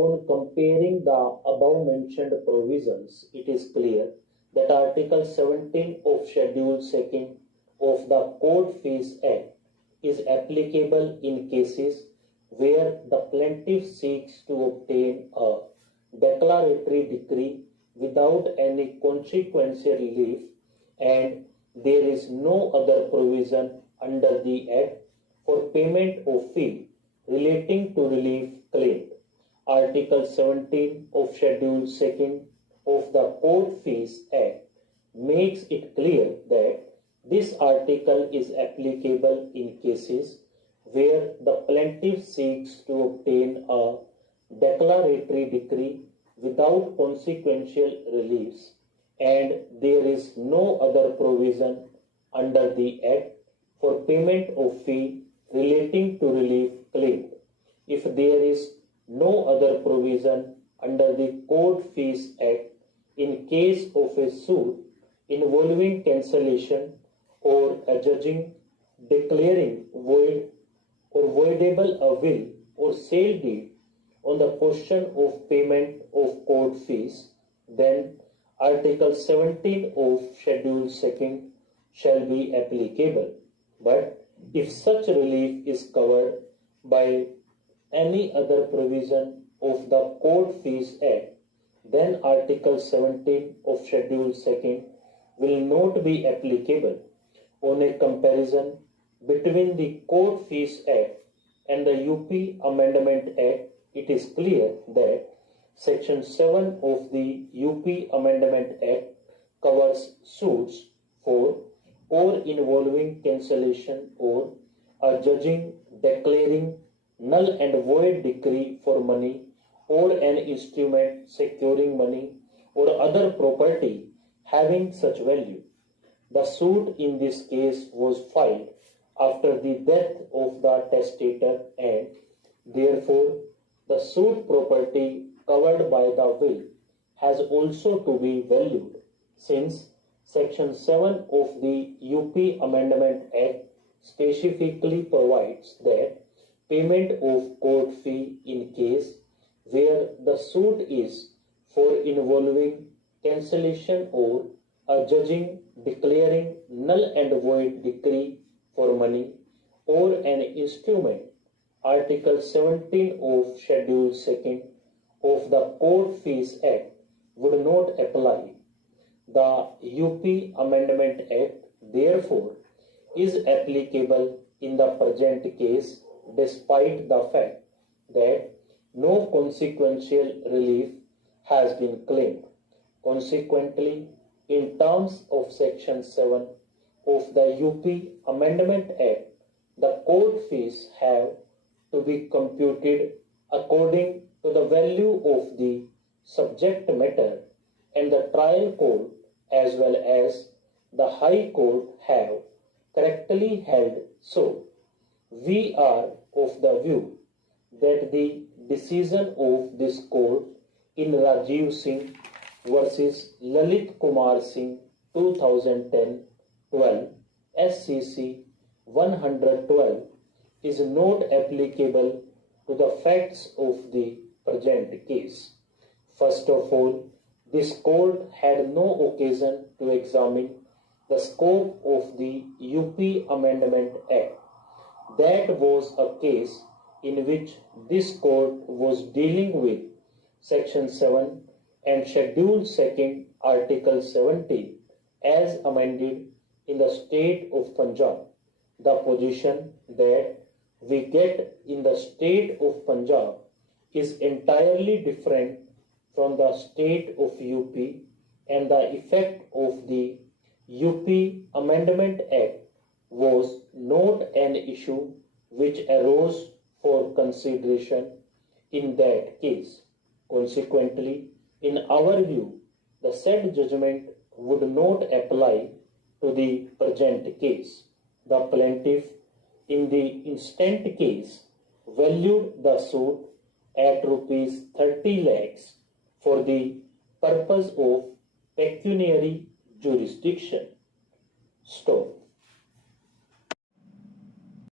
On comparing the above mentioned provisions, it is clear that Article 17 of Schedule 2 of the Court Fees Act is applicable in cases where the plaintiff seeks to obtain a declaratory decree without any consequential relief and there is no other provision under the Act for payment of fee relating to relief claimed. Article 17 of Schedule 2 of the Court Fees Act makes it clear that this article is applicable in cases where the plaintiff seeks to obtain a declaratory decree without consequential reliefs and there is no other provision under the Act for payment of fee relating to relief claimed. If there is no other provision under the Court Fees Act in case of a suit involving cancellation or adjudging, declaring void or voidable a will or sale deed on the question of payment of court fees, then Article 17 of Schedule 2 shall be applicable. But if such relief is covered by any other provision of the Court Fees Act, then Article 17 of Schedule 2 will not be applicable. On a comparison between the Court Fees Act and the UP Amendment Act, it is clear that Section 7 of the UP Amendment Act covers suits for or involving cancellation or adjudging, declaring null and void decree for money or an instrument securing money or other property having such value. The suit in this case was filed after the death of the testator and therefore the suit property covered by the will has also to be valued since Section 7 of the UP Amendment Act specifically provides that payment of court fee in case where the suit is for involving cancellation or adjudging, declaring null and void decree for money or an instrument. Article 17 of Schedule 2 of the Court Fees Act would not apply. The UP Amendment Act, therefore, is applicable in the present case despite the fact that no consequential relief has been claimed. Consequently, in terms of Section 7 of the UP Amendment Act, the court fees have to be computed according to the value of the subject matter and the trial court as well as the High Court have correctly held so. We are of the view that the decision of this court in Rajiv Singh versus Lalit Kumar Singh 2010-12 SCC 112 is not applicable to the facts of the present case. First of all, this court had no occasion to examine the scope of the UP Amendment Act. That was a case in which this court was dealing with Section 7 and Schedule 2 Article 17 as amended in the state of Punjab. The position that we get in the state of Punjab is entirely different from the state of UP and the effect of the UP Amendment Act was not an issue which arose for consideration in that case. Consequently, in our view, the said judgment would not apply to the present case. The plaintiff in the instant case valued the suit at rupees 30 lakhs for the purpose of pecuniary jurisdiction. Stop.